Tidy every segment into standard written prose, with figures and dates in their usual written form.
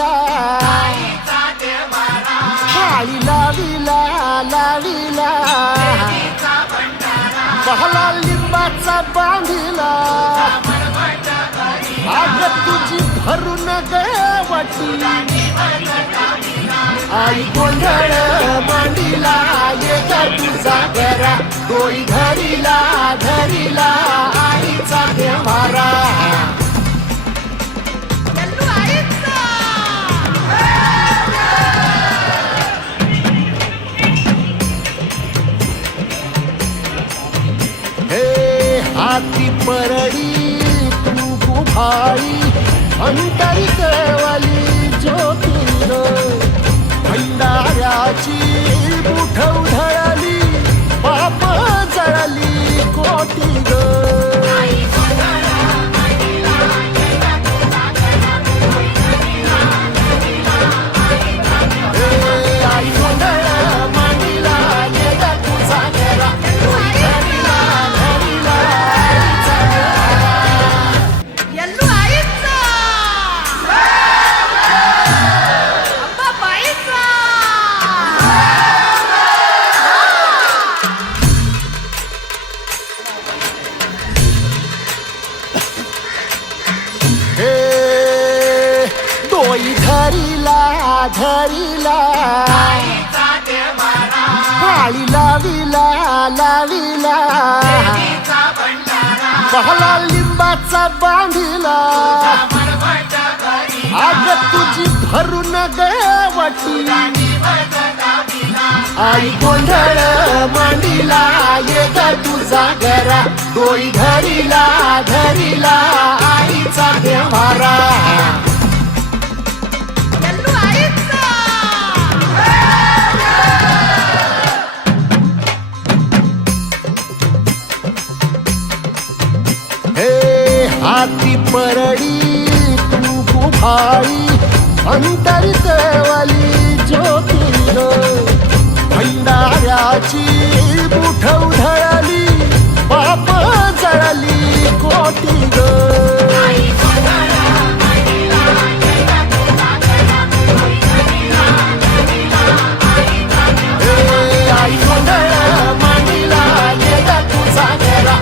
लाविला काळी लाविला लाविला बहला लिंबाचा बांधिला आग तुझी भरून गवटी आई गोंधळ मांडीला येता तुझा घरा डोई धरीला धरीला आईचा देवारा हे हाती परडी तू गुभाळी अंतरी केवली ज्योतीर भंडाऱ्याची बुठ उधळली पाप जळली कोटी ग आई गोंधळ मांडीला येता तुझा घरा डोई धरीला धरीला काळी लाविला लाविला बहला लिंबाचा बांधिला आग तुझी भरून गवटी आई गोंधळ मांडीला येता तुझा घरा डोई धरीला धरीला आईचा देवारा हे हाती परडी तू गुभाळी अंतरी केवली ज्योतीर भंडाऱ्याची बुठ उधळली पाप जळली कोटी ग आई गोंधळ मांडीला येता तुझा घरा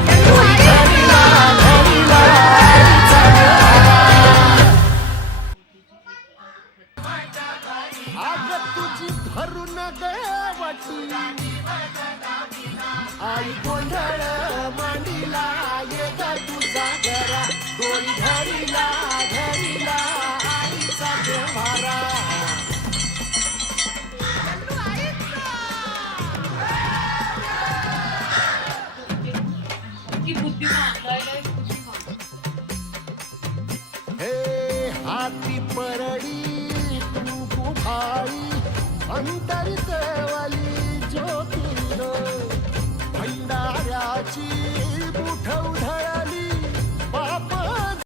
आग तुझी भरून गवटी आई गोंधळ मांडीला येता तुझा घरा डोई धरीला धरीला आईचा देवारा हे हाती परडी तू गुभाळी अंतरी केवली ज्योतीर भंडाऱ्याची बुठ उधळ